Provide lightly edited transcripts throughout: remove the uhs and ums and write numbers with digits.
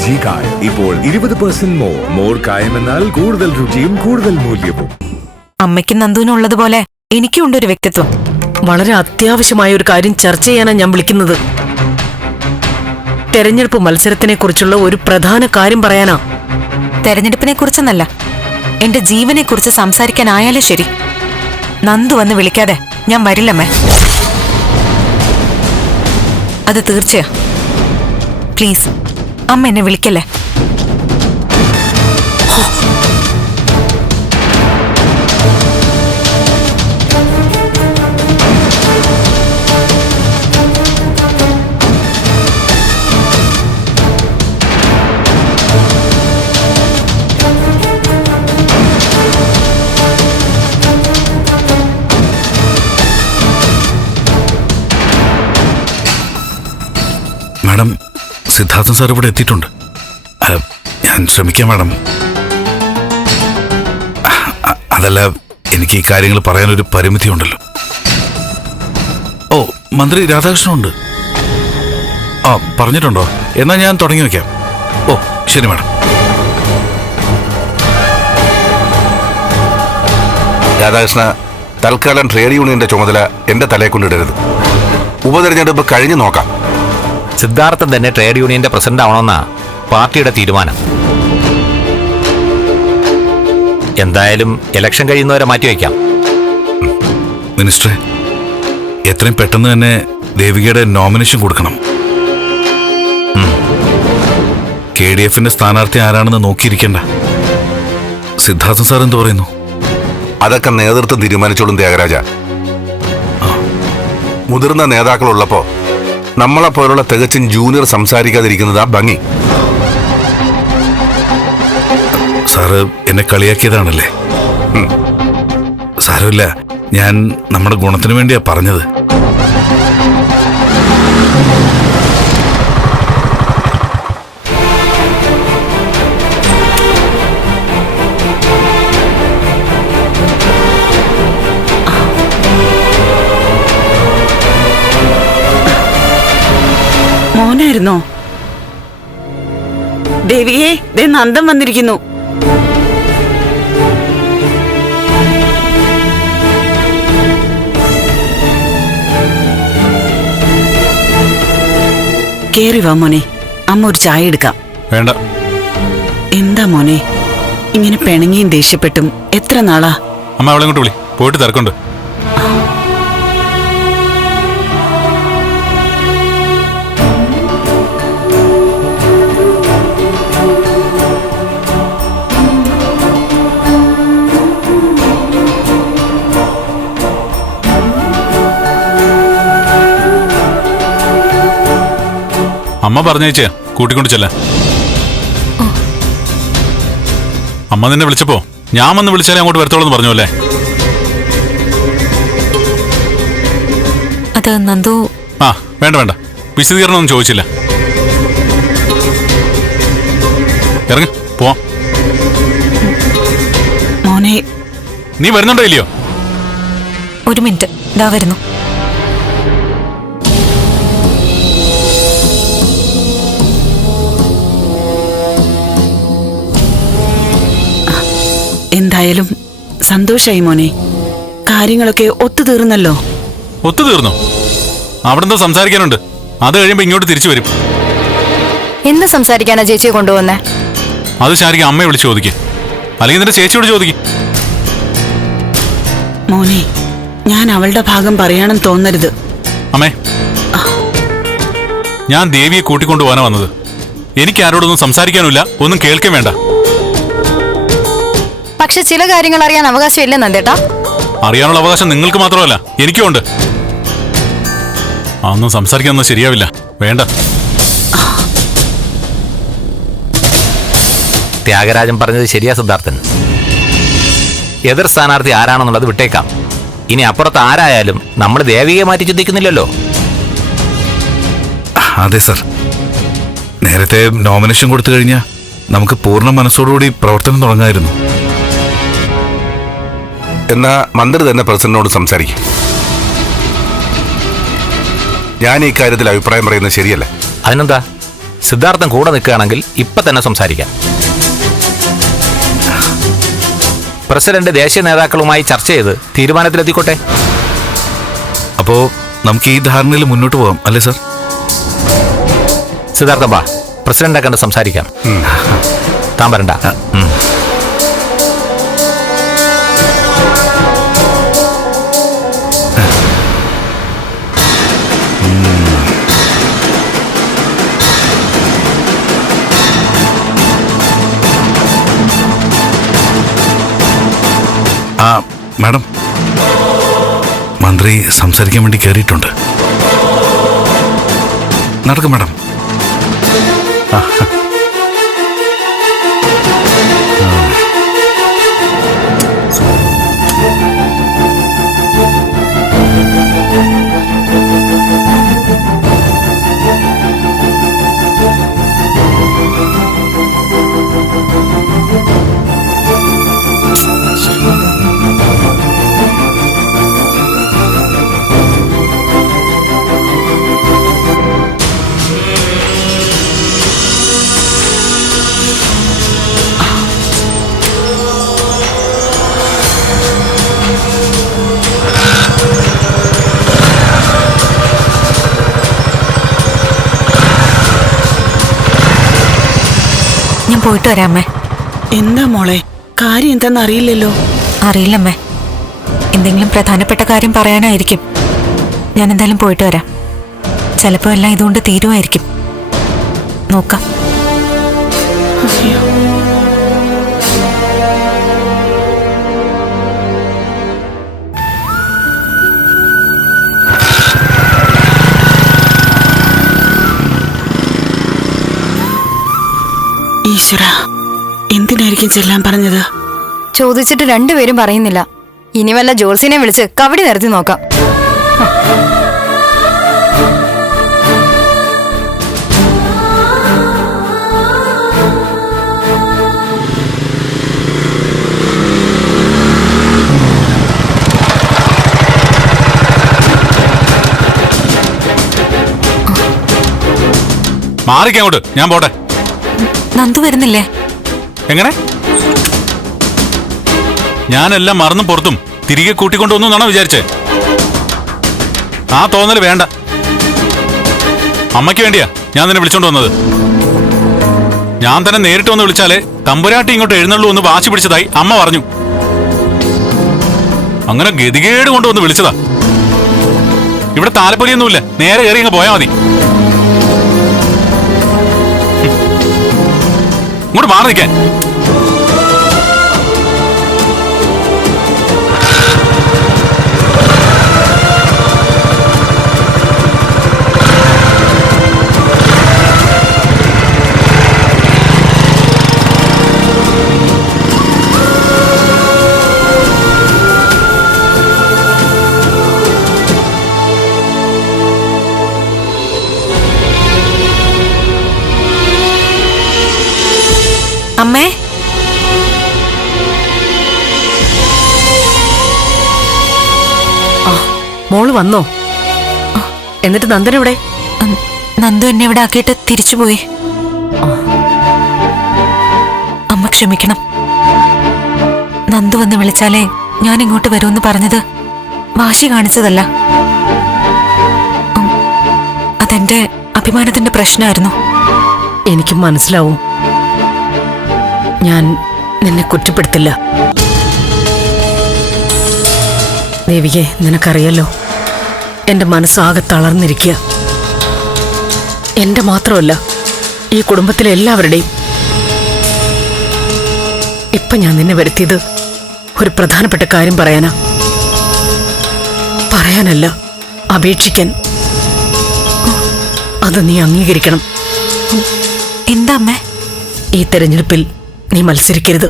LG കായം ഇപ്പോൾ 20% more കായം എന്നാൽ കൂടുതൽ രുചിയും കൂടുതൽ മൂല്യവും. അമ്മയ്ക്കും നന്ദുവിനുള്ളതുപോലെ എനിക്കുണ്ട് ഒരു വ്യക്തിത്വം. വളരെ അത്യാവശ്യമായ ഒരു കാര്യം ചർച്ച ചെയ്യാനാണ് ഞാൻ വിളിക്കുന്നത്. തെരഞ്ഞെടുപ്പ് മത്സരത്തിനെ കുറിച്ചുള്ള ഒരു പ്രധാന കാര്യം പറയാനാ. തെരഞ്ഞെടുപ്പിനെ കുറിച്ചെന്നല്ല, എന്റെ ജീവനെ കുറിച്ച് സംസാരിക്കാനായാലും ശരി, നന്ദു വന്ന് വിളിക്കാതെ ഞാൻ വരില്ലമ്മേ. അത് തീർച്ചയാ. പ്ലീസ് അമ്മ എന്നെ വിളിക്കല്ലേ. മാഡം, സിദ്ധാർത്ഥൻ സാർ ഇവിടെ എത്തിയിട്ടുണ്ട്. ഞാൻ ശ്രമിക്കാം മാഡം. അതല്ല, എനിക്ക് ഈ കാര്യങ്ങൾ പറയാനൊരു പരിമിതിയുണ്ടല്ലോ. ഓ, മന്ത്രി രാധാകൃഷ്ണനുണ്ട്. ആ, പറഞ്ഞിട്ടുണ്ടോ? എന്നാ ഞാൻ തുടങ്ങി വയ്ക്കാം. ഓ ശരി മാഡം. രാധാകൃഷ്ണ, തൽക്കാലം ട്രേഡ് യൂണിയന്റെ ചുമതല എന്റെ തലയെ കൊണ്ടിടരുത്. ഉപതെരഞ്ഞെടുപ്പ് കഴിഞ്ഞു നോക്കാം. സിദ്ധാർത്ഥൻ തന്നെ ട്രേഡ് യൂണിയന്റെ പ്രസിഡന്റ് ആവണമെന്നാ പാർട്ടിയുടെ തീരുമാനം. എന്തായാലും ഇലക്ഷൻ കഴിയുന്നവരെ മാറ്റിവെക്കാം. മിനിസ്റ്ററെ, എത്രയും പെട്ടെന്ന് തന്നെ ദേവികയുടെ നോമിനേഷൻ കൊടുക്കണം. KDF-ന്റെ സ്ഥാനാർത്ഥി ആരാണെന്ന് നോക്കിയിരിക്കണ്ട. സിദ്ധാർത്ഥൻ സാർ എന്ത് പറയുന്നു? അതൊക്കെ നേതൃത്വം തീരുമാനിച്ചോളും ത്യാഗരാജ. മുതിർന്ന നേതാക്കളുള്ളപ്പോ നമ്മളെപ്പോലുള്ള തികച്ചും ജൂനിയർ സംസാരിക്കാതിരിക്കുന്നതാ ഭംഗി. സാറ് എന്നെ കളിയാക്കിയതാണല്ലേ? സാരമില്ല, ഞാൻ നമ്മുടെ ഗുണത്തിന് വേണ്ടിയാ പറഞ്ഞത്. മോനായിരുന്നോ? ദേവിയെ, ദേ നന്ദൻ വന്നിരിക്കുന്നു. കേറി വാ മോനെ, അമ്മ ഒരു ചായ എടുക്കാം. വേണ്ട. എന്താ മോനെ ഇങ്ങനെ പിണങ്ങിയും ദേഷ്യപ്പെട്ടും? എത്ര നാളാ? അമ്മ അവളെ കൊണ്ട് വിളി, പോയിട്ട് തിരക്കുണ്ട്. അമ്മ പറഞ്ഞേച്ചേ കൂട്ടിക്കൊണ്ട് ചെല്ല. അമ്മ നിന്നെ വിളിച്ചപ്പോ ഞാൻ വന്ന് വിളിച്ചാലേ അങ്ങോട്ട് വരത്തോളെന്ന് പറഞ്ഞു അല്ലേ? അത് നന്ദു. ആ വേണ്ട വേണ്ട, വിശദീകരണം ഒന്നും ചോദിച്ചില്ല. ഇറങ്ങ പോവാം. മോനെ, നീ വരുന്നുണ്ടോ ഇല്ലയോ? ഒരു മിനിറ്റ്, ദാ വരുന്നു. എന്തായാലും സന്തോഷായി മോനെ. കാര്യങ്ങളൊക്കെ ഒത്തുതീർന്നല്ലോ. ഒത്തുതീർന്നോ? അവിടെ എന്തോ സംസാരിക്കാനുണ്ട്. അത് കഴിയുമ്പോ ഇങ്ങോട്ട് തിരിച്ചു വരും. എന്ത് സംസാരിക്കാനാ ചേച്ചിയെ കൊണ്ടുവന്നേ? അത് ശാരിക്ക് അമ്മയെ വിളിച്ച് ചോദിക്കും, അല്ലെങ്കിൽ നിന്റെ ചേച്ചിയോട് ചോദിക്കും. മോനെ, ഞാൻ അവളുടെ ഭാഗം പറയാണെന്ന് തോന്നരുത്. അമ്മേ, ഞാൻ ദേവിയെ കൂട്ടിക്കൊണ്ടു പോകാനാ വന്നത്. എനിക്ക് ആരോടൊന്നും സംസാരിക്കാനുമില്ല, ഒന്നും കേൾക്കാൻ വേണ്ട. പക്ഷെ ചില കാര്യങ്ങൾ അറിയാൻ അവകാശം ഇല്ല നന്ദേട്ടാ. അറിയാനുള്ള അവകാശം നിങ്ങൾക്ക് മാത്രമല്ല, എനിക്കും ഉണ്ട്. അതൊന്നും സംസാരിക്കാനൊന്നും ശരിയാവില്ല. വേണ്ട. ത്യാഗരാജൻ പറഞ്ഞത് ശരിയാ സിദ്ധാർത്ഥൻ. എതിർ സ്ഥാനാർത്ഥി ആരാണെന്നുള്ളത് വിട്ടേക്കാം. ഇനി അപ്പുറത്ത് ആരായാലും നമ്മൾ ദേവികയെ മാറ്റി ചിന്തിക്കുന്നില്ലല്ലോ. അതെ സർ, നേരത്തെ നോമിനേഷൻ കൊടുത്തു കഴിഞ്ഞാൽ നമുക്ക് പൂർണ്ണ മനസ്സോടുകൂടി പ്രവർത്തനം തുടങ്ങായിരുന്നു. എന്നാ മന്ത്രി തന്നെ പ്രസിഡന്റിനോട് സംസാരിക്കും. ഞാൻ ഈ കാര്യത്തിൽ അഭിപ്രായം പറയുന്നത് ശരിയല്ല. അതിനെന്താ? സിദ്ധാർത്ഥൻ കൂടെ നിൽക്കുകയാണെങ്കിൽ ഇപ്പൊ തന്നെ സംസാരിക്കാം. പ്രസിഡന്റ് ദേശീയ നേതാക്കളുമായി ചർച്ച ചെയ്ത് തീരുമാനത്തിലെത്തിക്കോട്ടെ. അപ്പോ നമുക്ക് ഈ ധാരണയിൽ മുന്നോട്ട് പോകാം അല്ലേ സാർ? സിദ്ധാർത്ഥൻ വാ, പ്രസിഡന്റിനെ കണ്ട് സംസാരിക്കാം. താൻ വരണ്ട. ആ മാഡം, മന്ത്രി സംസാരിക്കാൻ വേണ്ടി കയറിയിട്ടുണ്ട്. നടക്കും മാഡം. ഞാൻ പോയിട്ട് വരാമേ. എന്താ മോളെ, കാര്യം എന്താന്ന് അറിയില്ലല്ലോ. അറിയില്ലമ്മേ, എന്തെങ്കിലും പ്രധാനപ്പെട്ട കാര്യം പറയാനായിരിക്കും. ഞാൻ എന്തായാലും പോയിട്ട് വരാം. ചിലപ്പോൾ എല്ലാം ഇതുകൊണ്ട് തീരുമായിരിക്കും. നോക്കാം. ഈശ്വര, എന്തിനായിരിക്കും ചെല്ലാൻ പറഞ്ഞത്? ചോദിച്ചിട്ട് രണ്ടുപേരും പറയുന്നില്ല. ഇനി വല്ല ജോൾസിനെ വിളിച്ച് കവടി നിരത്തി നോക്കാം. മാറിക്കങ്ങോട്ട്, ഞാൻ പോട്ടെ. നന്ദു വരുന്നില്ലേ? എങ്ങനെ? ഞാനെല്ലാം മറന്നും പുറത്തും തിരികെ കൂട്ടിക്കൊണ്ടുവന്നാണോ വിചാരിച്ചേ? ആ തോന്നൽ വേണ്ട. അമ്മയ്ക്ക് വേണ്ടിയാ ഞാൻ നിന്നെ വിളിച്ചോണ്ട് വന്നത്. ഞാൻ തന്നെ നേരിട്ട് വന്ന് വിളിച്ചാലേ തമ്പുരാട്ടി ഇങ്ങോട്ട് എഴുന്നള്ളൂ എന്ന് വാശി പിടിച്ചതായി അമ്മ പറഞ്ഞു. അങ്ങനെ ഗതികേട് കൊണ്ടുവന്ന് വിളിച്ചതാ. ഇവിടെ താലപ്പൊലിയൊന്നുമില്ല, നേരെ കയറി അങ്ങ് പോയാ മതി. ഇങ്ങോട്ട് മാറി നിൽക്കാൻ. അമ്മേ, മോള് വന്നോ? എന്നിട്ട് നന്ദൻ എവിടെ? നന്ദു എന്നെ ഇവിടെ ആക്കിയിട്ട് തിരിച്ചുപോയി. അമ്മ ക്ഷമിക്കണം. നന്ദു വന്ന് വിളിച്ചാലേ ഞാൻ ഇങ്ങോട്ട് വരുമെന്ന് പറഞ്ഞത് വാശി കാണിച്ചതല്ല. അതെന്റെ അഭിമാനത്തിന്റെ പ്രശ്നമായിരുന്നു. എനിക്ക് മനസ്സിലാവും. ഞാൻ നിന്നെ കുറ്റപ്പെടുത്തില്ല. ദേവികെ, നിനക്കറിയല്ലോ, എന്റെ മനസ്സാകെ തളർന്നിരിക്കുക. എന്റെ മാത്രമല്ല, ഈ കുടുംബത്തിലെ എല്ലാവരുടെയും. ഇപ്പൊ ഞാൻ നിന്നെ വരുത്തിയത് ഒരു പ്രധാനപ്പെട്ട കാര്യം പറയാനാ. പറയാനല്ല, അപേക്ഷിക്കാൻ. അത് നീ അംഗീകരിക്കണം. എന്താ അമ്മേ? ഈ തെരഞ്ഞെടുപ്പിൽ നീ മത്സരിക്കരുത്.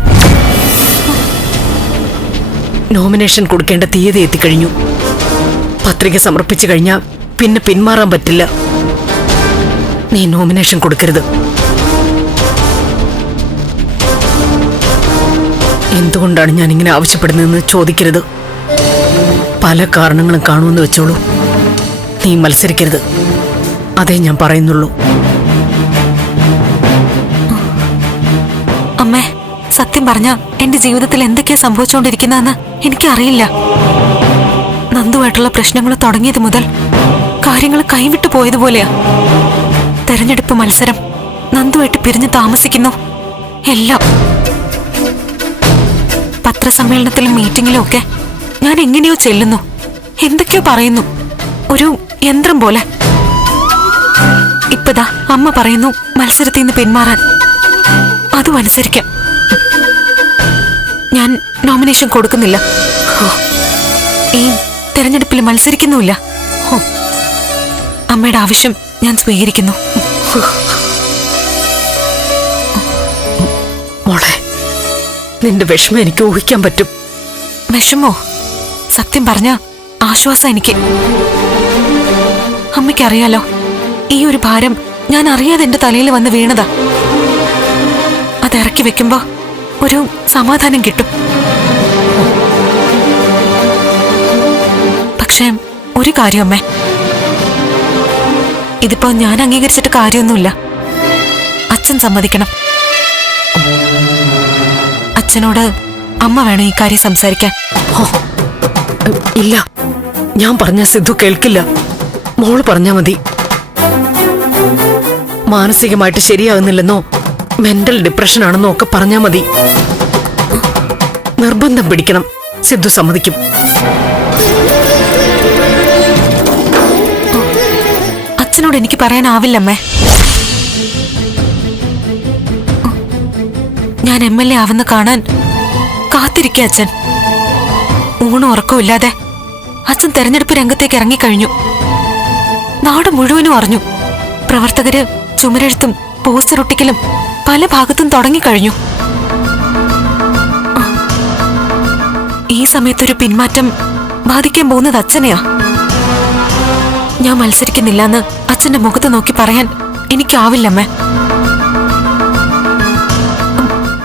നോമിനേഷൻ കൊടുക്കേണ്ട തീയതി എത്തിക്കഴിഞ്ഞു. പത്രിക സമർപ്പിച്ചു കഴിഞ്ഞാൽ പിന്നെ പിന്മാറാൻ പറ്റില്ല. നീ നോമിനേഷൻ കൊടുക്കരുത്. എന്തുകൊണ്ടാണ് ഞാൻ ഇങ്ങനെ ആവശ്യപ്പെടുന്നതെന്ന് ചോദിക്കരുത്. പല കാരണങ്ങളും കാണുമെന്ന് വെച്ചോളൂ. നീ മത്സരിക്കരുത്. അതേ ഞാൻ പറയുന്നുള്ളൂ. സത്യം പറഞ്ഞ എന്റെ ജീവിതത്തിൽ എന്തൊക്കെയാ സംഭവിച്ചുകൊണ്ടിരിക്കുന്നതെന്ന് എനിക്കറിയില്ല. നന്ദുവായിട്ടുള്ള പ്രശ്നങ്ങൾ തുടങ്ങിയത് മുതൽ കാര്യങ്ങൾ കൈവിട്ടു പോയതുപോലെയാ. തെരഞ്ഞെടുപ്പ് മത്സരം, നന്ദുവായിട്ട് പിരിഞ്ഞ് താമസിക്കുന്നു, എല്ലാം. പത്രസമ്മേളനത്തിലും മീറ്റിംഗിലും ഒക്കെ ഞാൻ എങ്ങനെയോ ചെല്ലുന്നു, എന്തൊക്കെയോ പറയുന്നു, ഒരു യന്ത്രം പോലെ. ഇപ്പതാ അമ്മ പറയുന്നു മത്സരത്തിൽ നിന്ന് പിന്മാറാൻ. അതും അനുസരിക്കാം. ഞാൻ നോമിനേഷൻ കൊടുക്കുന്നില്ല, ഈ തെരഞ്ഞെടുപ്പിൽ മത്സരിക്കുന്നുമില്ല. അമ്മയുടെ ആവശ്യം ഞാൻ സ്വീകരിക്കുന്നു. മോളെ, നിന്റെ വിഷമം എനിക്ക് ഊഹിക്കാൻ പറ്റും. വിഷമോ? സത്യം പറഞ്ഞ ആശ്വാസം എനിക്ക്. അമ്മയ്ക്കറിയാലോ, ഈ ഒരു ഭാരം ഞാൻ അറിയാതെ എന്റെ തലയിൽ വന്ന് വീണതാ. അതിറക്കി വെക്കുമ്പോ ഒരു സമാധാനം കിട്ടും. പക്ഷേ ഒരു കാര്യം അമ്മേ, ഇതിപ്പോ ഞാൻ അംഗീകരിച്ചിട്ട് കാര്യമൊന്നുമില്ല. അച്ഛൻ സമ്മതിക്കണം. അച്ഛനോട് അമ്മ വേണം ഈ കാര്യം സംസാരിക്കാൻ. ഇല്ല, ഞാൻ പറഞ്ഞ സിദ്ധു കേൾക്കില്ല. മോള് പറഞ്ഞാ മതി. മാനസികമായിട്ട് ശരിയാകുന്നില്ലെന്നോ മെന്റൽ ഡിപ്രഷൻ ആണെന്നോ ഒക്കെ പറഞ്ഞാ മതി. നിർബന്ധം പിടിക്കണം, സിദ്ധു സമ്മതിക്കും. അച്ഛനോട് എനിക്ക് പറയാനാവില്ലമ്മേ. ഞാൻ MLA ആവുന്ന കാണാൻ കാത്തിരിക്കുക അച്ഛൻ. ഊണും ഉറക്കമില്ലാതെ അച്ഛൻ തെരഞ്ഞെടുപ്പ് രംഗത്തേക്ക് ഇറങ്ങിക്കഴിഞ്ഞു. നാട് മുഴുവനും അറിഞ്ഞു. പ്രവർത്തകര് ചുമരെഴുത്തും പോസ്റ്റർ ഒട്ടിക്കലും പല ഭാഗത്തും തുടങ്ങിക്കഴിഞ്ഞു. ഈ സമയത്തൊരു പിന്മാറ്റം ബാധിക്കാൻ പോകുന്നത് അച്ഛനെയാ. ഞാൻ മത്സരിക്കുന്നില്ലെന്ന് അച്ഛന്റെ മുഖത്ത് നോക്കി പറയാൻ എനിക്കാവില്ലമ്മേ.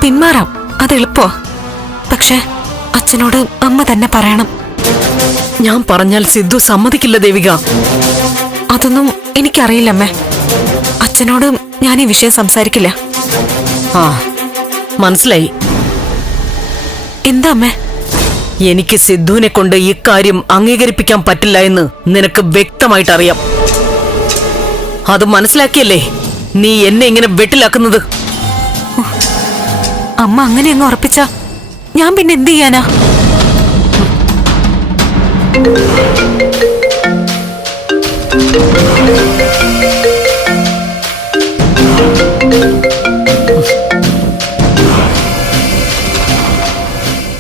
പിന്മാറാം, അത് എളുപ്പമാ. പക്ഷെ അച്ഛനോട് അമ്മ തന്നെ പറയണം. ഞാൻ പറഞ്ഞാൽ സിദ്ധു സമ്മതിക്കില്ല ദേവിക. അതൊന്നും എനിക്കറിയില്ലമ്മേ. അച്ഛനോട് ഞാൻ ഈ വിഷയം സംസാരിക്കില്ല. ആ, മനസ്സിലായി. എന്താ അമ്മേ? എനിക്ക് സിദ്ധുവിനെ കൊണ്ട് ഈ കാര്യം അംഗീകരിപ്പിക്കാൻ പറ്റില്ല എന്ന് നിനക്ക് വ്യക്തമായിട്ടറിയാം. അത് മനസ്സിലാക്കിയല്ലേ നീ എന്നെ ഇങ്ങനെ വെട്ടിലാക്കുന്നത്? അമ്മ അങ്ങനെ അങ്ങ് ഉറപ്പിച്ച ഞാൻ പിന്നെ എന്ത് ചെയ്യാനാ?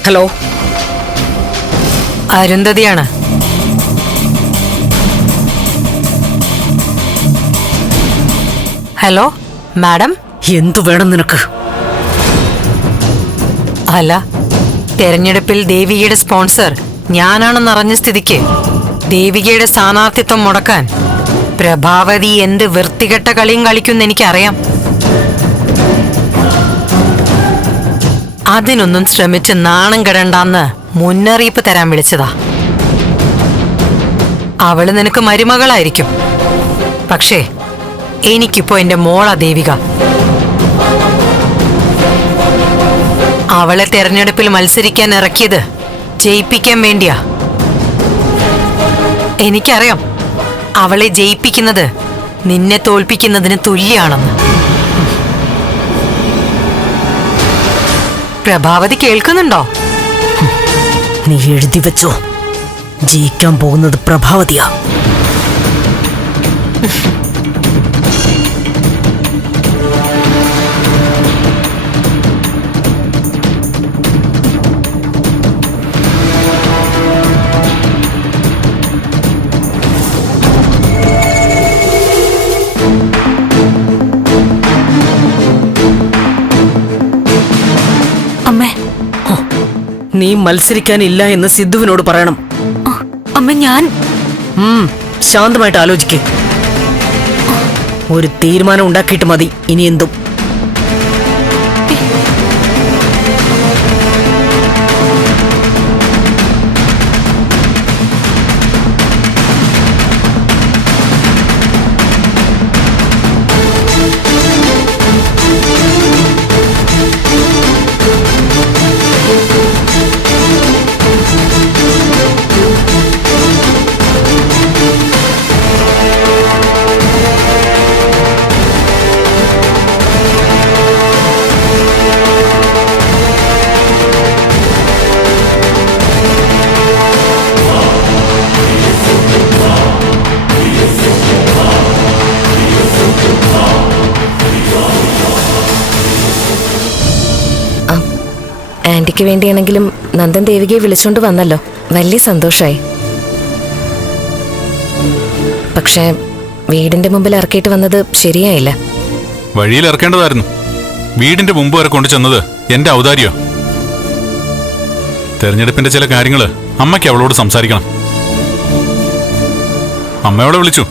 ഹലോ, അരുന്ധതിയാണ്. Hello madam. എന്തു വേണം നിനക്ക്? അല്ല, തെരഞ്ഞെടുപ്പിൽ ദേവികയുടെ സ്പോൺസർ ഞാനാണെന്നറിഞ്ഞ സ്ഥിതിക്ക് ദേവികയുടെ സ്ഥാനാർത്ഥിത്വം മുടക്കാൻ പ്രഭാവതി എന്ത് വൃത്തികെട്ട കളിയും കളിക്കുമെന്ന് എനിക്കറിയാം. അതിനൊന്നും ശ്രമിച്ച് നാണം കെടണ്ടാന്ന് മുന്നറിയിപ്പ് തരാൻ വിളിച്ചതാ. അവള് നിനക്ക് മരുമകളായിരിക്കും, പക്ഷേ എനിക്കിപ്പോ എന്റെ മോളാ ദേവിക. അവളെ തെരഞ്ഞെടുപ്പിൽ മത്സരിക്കാൻ ഇറക്കിയത് ജയിപ്പിക്കാൻ വേണ്ടിയാ. എനിക്കറിയാം അവളെ ജയിപ്പിക്കുന്നത് നിന്നെ തോൽപ്പിക്കുന്നതിന് തുല്യാണെന്ന്. പ്രഭാവതി കേൾക്കുന്നുണ്ടോ? നീ എഴുതി വെച്ചോ, ജയിക്കാൻ പോകുന്നത് പ്രഭാവതിയാ. അമ്മേ, നീ മത്സരിക്കാനില്ല എന്ന് സിദ്ധുവിനോട് പറയണം. അമ്മ ഞാൻ ശാന്തമായിട്ട് ആലോചിക്കേ. ഒരു തീരുമാനം ഉണ്ടാക്കിയിട്ട് മതി ഇനി എന്തും. ആന്റിക്ക് വേണ്ടിയാണെങ്കിലും നന്ദൻ ദേവികയെ വിളിച്ചോണ്ട് വന്നല്ലോ, വലിയ സന്തോഷമായി. പക്ഷേ വീടിന്റെ മുമ്പിൽ ഇറക്കിയിട്ട് വന്നത് ശരിയായില്ല. വഴിയിൽ ഇറക്കേണ്ടതായിരുന്നു. വീടിന്റെ മുമ്പ് വരെ കൊണ്ടു ചെന്നത് എന്റെ ഔദാര്യോ. തെരഞ്ഞെടുപ്പിന്റെ ചില കാര്യങ്ങള് അമ്മയ്ക്ക് അവളോട് സംസാരിക്കണം. അമ്മയോടെ വിളിച്ചു.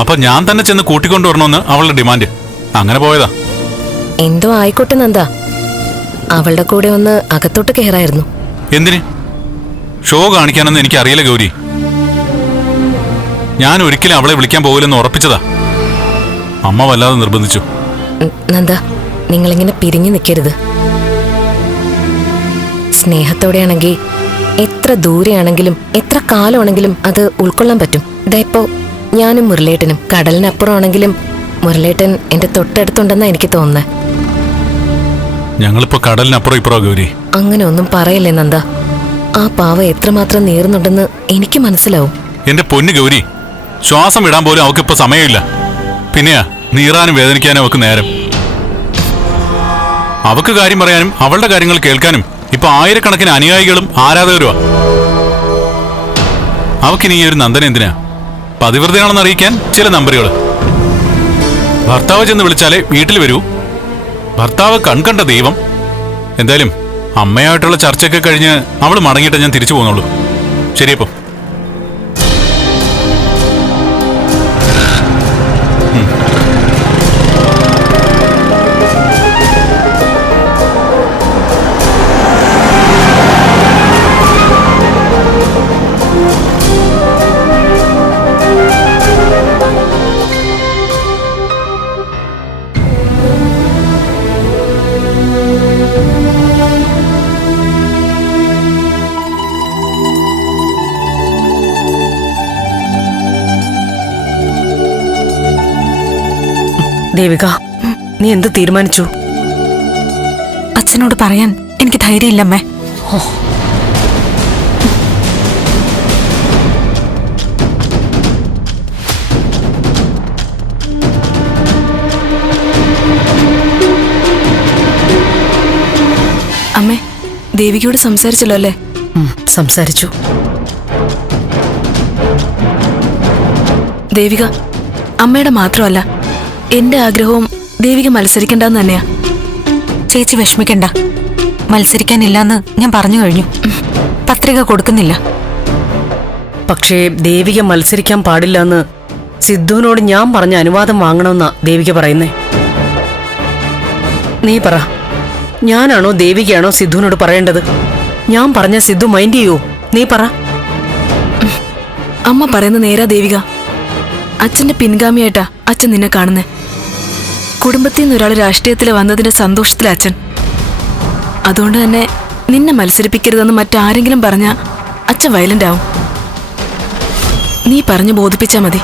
അപ്പൊ ഞാൻ തന്നെ ചെന്ന് കൂട്ടിക്കൊണ്ടുവരണമെന്ന് അവളുടെ ഡിമാൻഡ്. അങ്ങനെ പോയതാ. എന്തോ ആയിക്കോട്ടെ നന്ദ, അവളുടെ കൂടെ ഒന്ന് അകത്തോട്ട് കയറായിരുന്നു. എന്തിന്? ഷോ കാണിക്കാനെന്ന് എനിക്ക് അറിയില്ല ഗൗരി. ഞാൻ ഒരിക്കലും അവളെ വിളിക്കാൻ പോകില്ലെന്ന് ഉറപ്പിച്ചതാ. അമ്മ വല്ലാതെ നിർബന്ധിച്ചു. നന്ദ, നിങ്ങളിങ്ങനെ പിരിഞ്ഞു നിൽക്കരുത്. സ്നേഹത്തോടെയാണെങ്കിൽ എത്ര ദൂരെയാണെങ്കിലും എത്ര കാലമാണെങ്കിലും അത് ഉൾക്കൊള്ളാൻ പറ്റും. ഇതായിപ്പോ ഞാനും മുരളേട്ടനും കടലിനപ്പുറമാണെങ്കിലും മുരളേട്ടൻ എന്റെ തൊട്ടടുത്തുണ്ടെന്നാ എനിക്ക് തോന്നുന്നത്. ഞങ്ങളിപ്പോ കടലിനപ്പുറം ഇപ്പുറം ഗൗരി. അങ്ങനെ ഒന്നും പറയല്ലേ നന്ദ. ആ പാവ എത്രമാത്രം നീറുന്നുണ്ടെന്ന് എനിക്ക് മനസ്സിലാവും. എന്റെ പൊന്നു ഗൗരി, ശ്വാസം വിടാൻ പോലും അവക്കിപ്പോ സമയമില്ല. പിന്നെയാ നീറാനും വേദനിക്കാനും അവക്ക് നേരം. അവക്ക് കാര്യം പറയാനും അവളുടെ കാര്യങ്ങൾ കേൾക്കാനും ഇപ്പൊ ആയിരക്കണക്കിന് അനുയായികളും ആരാധകരുമാ. അവക്കിനി ഈ ഒരു നന്ദന എന്തിനാ? പതിവ്രതയാണെന്ന് അറിയിക്കാൻ ചില നമ്പറുകൾ. ഭർത്താവ് ചെന്ന് വിളിച്ചാലേ വീട്ടിൽ വരൂ. ഭർത്താവ് കൺകണ്ട ദൈവം. എന്തായാലും അമ്മയായിട്ടുള്ള ചർച്ചയൊക്കെ കഴിഞ്ഞ് അവൾ മടങ്ങിയിട്ട് ഞാൻ തിരിച്ചു പോകുന്നുള്ളൂ. ശരിയപ്പോ ദേവിക, നീ എന്ത് തീരുമാനിച്ചു? അച്ഛനോട് പറയാൻ എനിക്ക് ധൈര്യമില്ലമ്മേ. അമ്മേ, ദേവികയോട് സംസാരിച്ചല്ലോ അല്ലേ? സംസാരിച്ചു. ദേവിക, അമ്മയുടെ മാത്രമല്ല എന്റെ ആഗ്രഹവും ദേവിക മത്സരിക്കണ്ടെന്ന് തന്നെയാ. ചേച്ചി വിഷമിക്കണ്ട, മത്സരിക്കാനില്ലാന്ന് ഞാൻ പറഞ്ഞു കഴിഞ്ഞു. പത്രിക കൊടുക്കുന്നില്ല. പക്ഷേ ദേവിക മത്സരിക്കാൻ പാടില്ല എന്ന് സിദ്ധുവിനോട് ഞാൻ പറഞ്ഞ അനുവാദം വാങ്ങണമെന്നാ ദേവിക പറയുന്നേ. നീ പറ, ഞാനാണോ ദേവികയാണോ സിദ്ധുവിനോട് പറയേണ്ടത്? ഞാൻ പറഞ്ഞ സിദ്ധു മൈൻഡ് ചെയ്യൂ? നീ പറ. അമ്മ പറയുന്ന നേരാ ദേവിക. അച്ഛന്റെ പിൻഗാമിയായിട്ടാ അച്ഛൻ നിന്നെ കാണുന്നേ. കുടുംബത്തിൽ നിന്ന് ഒരാൾ രാഷ്ട്രീയത്തിൽ വന്നതിന്റെ സന്തോഷത്തിലെ അച്ഛൻ. അതുകൊണ്ട് തന്നെ നിന്നെ മത്സരിപ്പിക്കരുതെന്ന് മറ്റാരെങ്കിലും പറഞ്ഞാ അച്ഛൻ വയലന്റ് ആവും. നീ പറഞ്ഞു ബോധിപ്പിച്ചാ മതി.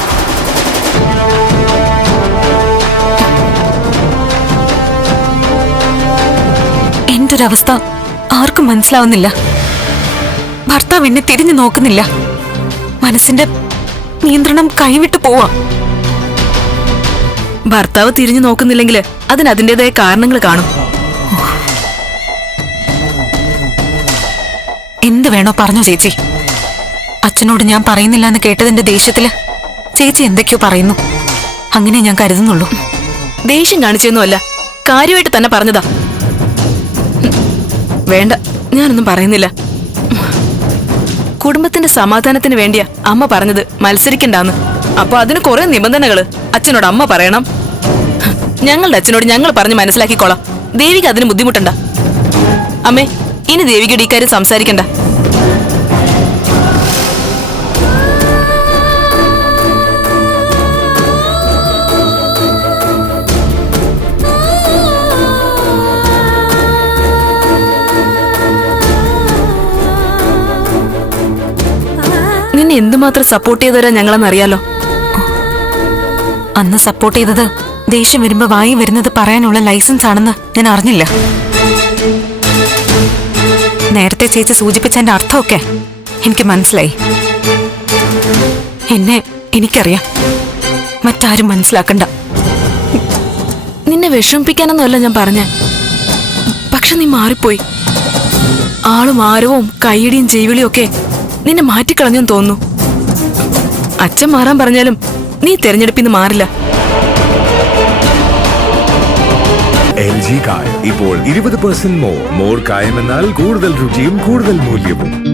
എന്റെ ഒരവസ്ഥ ആർക്കും മനസ്സിലാവുന്നില്ല. ഭർത്താവ് എന്നെ തിരിഞ്ഞു നോക്കുന്നില്ല. മനസ്സിന്റെ നിയന്ത്രണം കൈവിട്ടു പോവാ. ഭർത്താവ് തിരിഞ്ഞു നോക്കുന്നില്ലെങ്കിൽ അതിന് അതിൻ്റെതായ കാരണങ്ങൾ കാണും. എന്ത് വേണോ പറഞ്ഞോ ചേച്ചി. അച്ഛനോട് ഞാൻ പറയുന്നില്ല എന്ന് കേട്ടതിന്റെ ദേഷ്യത്തില് ചേച്ചി എന്തൊക്കെയോ പറയുന്നു. അങ്ങനെ ഞാൻ കരുതുന്നുള്ളൂ. ദേഷ്യം കാണിച്ചൊന്നുമല്ല, കാര്യമായിട്ട് തന്നെ പറഞ്ഞതാ. വേണ്ട, ഞാനൊന്നും പറയുന്നില്ല. കുടുംബത്തിന്റെ സമാധാനത്തിന് വേണ്ടിയാ അമ്മ പറഞ്ഞത് മത്സരിക്കണ്ടാന്ന്. അപ്പൊ അതിന് കുറെ നിബന്ധനകള് അച്ഛനോട് അമ്മ പറയണം. ഞങ്ങളുടെ അച്ഛനോട് ഞങ്ങൾ പറഞ്ഞ് മനസ്സിലാക്കിക്കോളാം. ദേവിക അതിന് ബുദ്ധിമുട്ടണ്ട. അമ്മേ, ഇനി ദേവികയുടെ ഇക്കാര്യം സംസാരിക്കണ്ട. നിന്നെ എന്തുമാത്രം സപ്പോർട്ട് ചെയ്തവരാ ഞങ്ങളെന്നറിയാലോ. അന്ന് സപ്പോർട്ട് ചെയ്തത് ദേഷ്യം വരുമ്പോ വായി വരുന്നത് പറയാനുള്ള ലൈസൻസ് ആണെന്ന് ഞാൻ അറിഞ്ഞില്ല. നേരത്തെ ചേച്ചി സൂചിപ്പിച്ചതിന്റെ അർത്ഥമൊക്കെ എനിക്ക് മനസ്സിലായി. എന്നെ എനിക്കറിയാം, മറ്റാരും മനസ്സിലാക്കണ്ട. നിന്നെ വിഷമിപ്പിക്കാനൊന്നുമല്ല ഞാൻ പറഞ്ഞേ. പക്ഷെ നീ മാറിപ്പോയി. ആളും ആരവും കൈയടിയും ജൈവിളിയും ഒക്കെ നിന്നെ മാറ്റിക്കളഞ്ഞെന്ന് തോന്നുന്നു. അച്ഛൻ മാറാൻ പറഞ്ഞാലും നീ തെരഞ്ഞെടുപ്പിന്ന് മാറില്ല. LG കായം ഇപ്പോൾ 20% മോർ കായം എന്നാൽ കൂടുതൽ രുചിയും കൂടുതൽ മൂല്യവും.